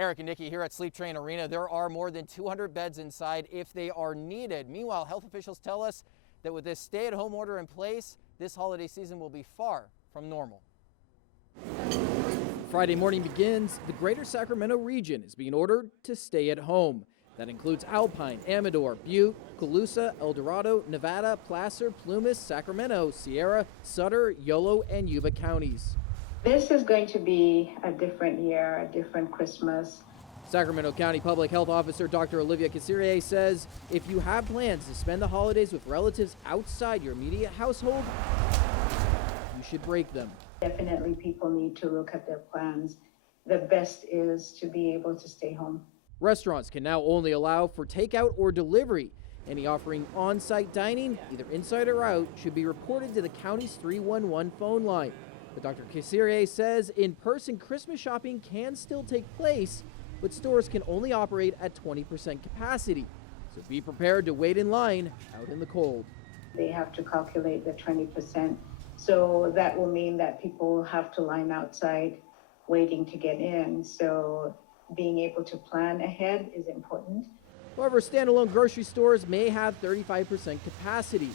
Eric and Nikki here at Sleep Train Arena. There are more than 200 beds inside if they are needed. Meanwhile, health officials tell us that with this stay-at-home order in place, this holiday season will be far from normal. Friday morning begins, the Greater Sacramento region is being ordered to stay at home. That includes Alpine, Amador, Butte, Colusa, Dorado, Nevada, Placer, Plumas, Sacramento, Sierra, Sutter, Yolo, and Yuba counties. This is going to be a different year, a different Christmas. Sacramento County Public Health Officer Dr. Olivia Casirier says if you have plans to spend the holidays with relatives outside your immediate household, you should break them. Definitely people need to look at their plans. The best is to be able to stay home. Restaurants can now only allow for takeout or delivery. Any offering on-site dining, either inside or out, should be reported to the county's 311 phone line. But Dr. Casirier says in-person Christmas shopping can still take place, but stores can only operate at 20% capacity. So be prepared to wait in line out in the cold. They have to calculate the 20%. So that will mean that people have to line outside waiting to get in. So being able to plan ahead is important. However, standalone grocery stores may have 35% capacity.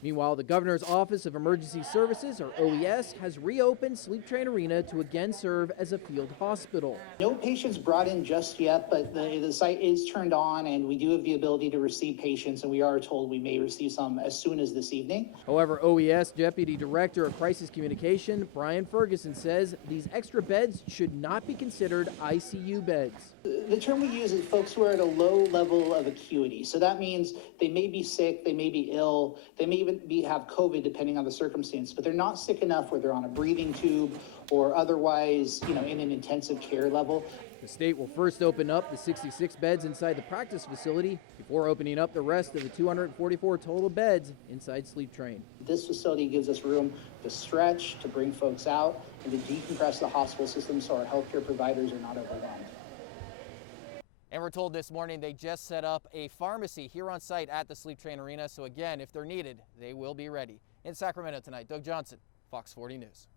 Meanwhile, the Governor's Office of Emergency Services, or OES, has reopened Sleep Train Arena to again serve as a field hospital. No patients brought in just yet, but the site is turned on and we do have the ability to receive patients, and we are told we may receive some as soon as this evening. However, OES Deputy Director of Crisis Communication, Brian Ferguson, says these extra beds should not be considered ICU beds. The term we use is folks who are at a low level of acuity. So that means they may be sick, they may be ill, they may even have COVID depending on the circumstance, but they're not sick enough where they're on a breathing tube or otherwise, in an intensive care level. The state will first open up the 66 beds inside the practice facility before opening up the rest of the 244 total beds inside Sleep Train. This facility gives us room to stretch, to bring folks out, and to decompress the hospital system so our healthcare providers are not overwhelmed. And we're told this morning they just set up a pharmacy here on site at the Sleep Train Arena. So again, if they're needed, they will be ready. In Sacramento tonight, Doug Johnson, Fox 40 News.